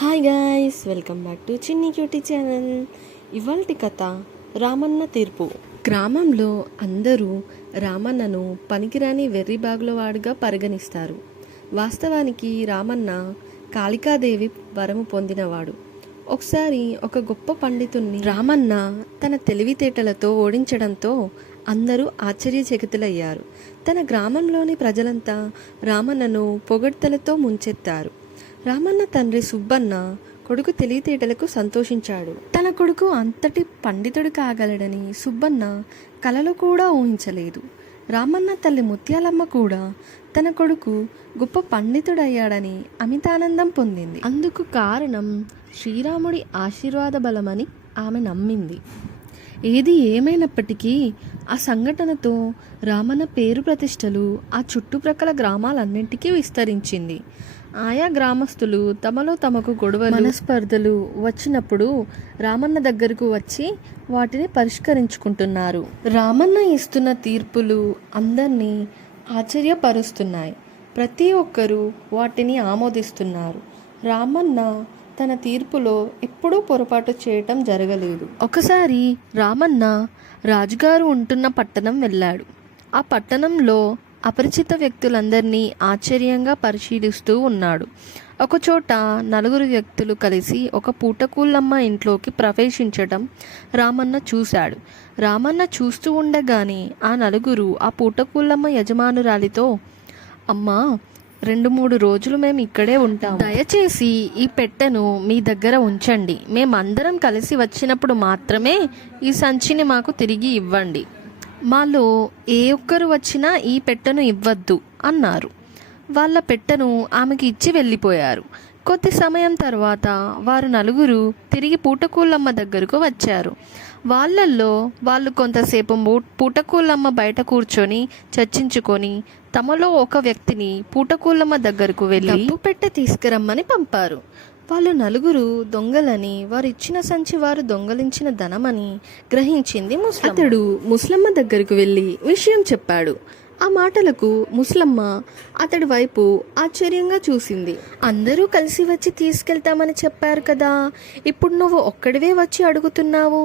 Hi guys, welcome back to చిన్ని cutie channel. ఇవాల్టి కథ రామన్న తీర్పు. గ్రామంలో అందరూ రామన్నను పనికిరాని వెర్రిబాగులవాడుగా పరిగణిస్తారు. వాస్తవానికి రామన్న కాళికాదేవి వరము పొందినవాడు. ఒకసారి ఒక గొప్ప పండితుణ్ణి రామన్న తన తెలివితేటలతో ఓడించడంతో అందరూ ఆశ్చర్యచకితులయ్యారు. తన గ్రామంలోని ప్రజలంతా రామన్నను పొగడ్తలతో ముంచెత్తారు. రామన్న తండ్రి సుబ్బన్న కొడుకు తెలివితేటలకు సంతోషించాడు. తన కొడుకు అంతటి పండితుడు కాగలడని సుబ్బన్న కలలో కూడా ఊహించలేదు. రామన్న తల్లి ముత్యాలమ్మ కూడా తన కొడుకు గొప్ప పండితుడయ్యాడని అమితానందం పొందింది. అందుకు కారణం శ్రీరాముడి ఆశీర్వాద బలమని ఆమె నమ్మింది. ఏది ఏమైనప్పటికీ ఆ సంఘటనతో రామన్న పేరు ప్రతిష్టలు ఆ చుట్టుప్రక్కల గ్రామాలన్నింటికీ విస్తరించింది. ఆయా గ్రామస్తులు తమలో తమకు గొడవలు మనస్పర్ధలు వచ్చినప్పుడు రామన్న దగ్గరకు వచ్చి వాటిని పరిష్కరించుకుంటున్నారు. రామన్న ఇస్తున్న తీర్పులు అందరినీ ఆశ్చర్యపరుస్తున్నాయి. ప్రతి ఒక్కరూ వాటిని ఆమోదిస్తున్నారు. రామన్న తన తీర్పులో ఎప్పుడూ పొరపాటు చేయటం జరగలేదు. ఒకసారి రామన్న రాజుగారు ఉంటున్న పట్టణం వెళ్ళాడు. ఆ పట్టణంలో అపరిచిత వ్యక్తులందరినీ ఆశ్చర్యంగా పరిశీలిస్తూ ఉన్నాడు. ఒకచోట నలుగురు వ్యక్తులు కలిసి ఒక పూటకూళ్ళమ్మ ఇంట్లోకి ప్రవేశించడం రామన్న చూశాడు. రామన్న చూస్తూ ఉండగానే ఆ నలుగురు ఆ పూటకూళ్ళమ్మ యజమానురాలితో, అమ్మా, 2-3 రోజులు మేము ఇక్కడే ఉంటాం. దయచేసి ఈ పెట్టెను మీ దగ్గర ఉంచండి. మేమందరం కలిసి వచ్చినప్పుడు మాత్రమే ఈ సంచిని మాకు తిరిగి ఇవ్వండి. మాలో ఏ ఒక్కరు వచ్చినా ఈ పెట్టెను ఇవ్వద్దు అన్నారు. వాళ్ళ పెట్టెను ఆమెకి ఇచ్చి వెళ్ళిపోయారు. కొద్ది సమయం తర్వాత వారు నలుగురు తిరిగి పూటకూళ్ళమ్మ దగ్గరకు వచ్చారు. వాళ్ళల్లో వాళ్ళు కొంతసేపు పూటకూళ్ళమ్మ బయట కూర్చొని చర్చించుకొని తమలో ఒక వ్యక్తిని పూటకూళ్ళమ్మ దగ్గరకు వెళ్ళి డబ్బు పెట్టె తీసుకురమ్మని పంపారు. వాళ్ళు నలుగురు దొంగలని, వారు ఇచ్చిన సంచి వారు దొంగలించిన ధనమని గ్రహించింది ముసలమ్మ. అతడు ముసలమ్మ దగ్గరకు వెళ్ళి విషయం చెప్పాడు. ఆ మాటలకు ముసలమ్మ అతడి వైపు ఆశ్చర్యంగా చూసింది. అందరూ కలిసి వచ్చి తీసుకెళ్తామని చెప్పారు కదా, ఇప్పుడు నువ్వు ఒక్కడివే వచ్చి అడుగుతున్నావు.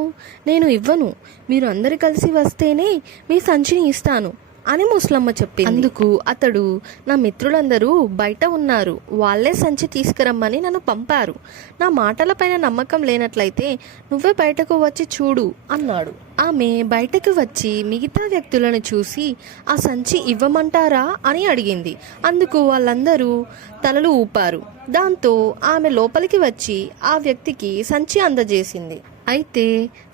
నేను ఇవ్వను, మీరు అందరు కలిసి వస్తేనే మీ సంచిని ఇస్తాను అని ముసలమ్మ చెప్పింది. అందుకు అతడు, నా మిత్రులందరూ బయట ఉన్నారు, వాళ్ళే సంచి తీసుకురమ్మని నన్ను పంపారు. నా మాటలపైన నమ్మకం లేనట్లయితే నువ్వే బయటకు వచ్చి చూడు అన్నాడు. ఆమె బయటకు వచ్చి మిగతా వ్యక్తులను చూసి ఆ సంచి ఇవ్వమంటారా అని అడిగింది. అందుకు వాళ్ళందరూ తలలు ఊపారు. దాంతో ఆమె లోపలికి వచ్చి ఆ వ్యక్తికి సంచి అందజేసింది. అయితే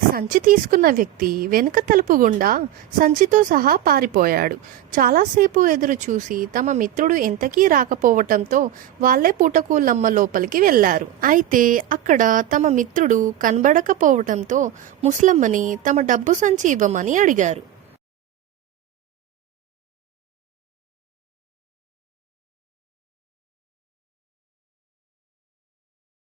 సంచి తీసుకున్న వ్యక్తి వెనుక తలుపు గుండా సంచితో సహా పారిపోయాడు. చాలాసేపు ఎదురు చూసి తమ మిత్రుడు ఎంతకీ రాకపోవటంతో వాళ్ళే పూటకూళ్ళమ్మ లోపలికి వెళ్ళారు. అయితే అక్కడ తమ మిత్రుడు కనబడకపోవటంతో ముసలమ్మని తమ డబ్బు సంచి ఇవ్వమని అడిగారు.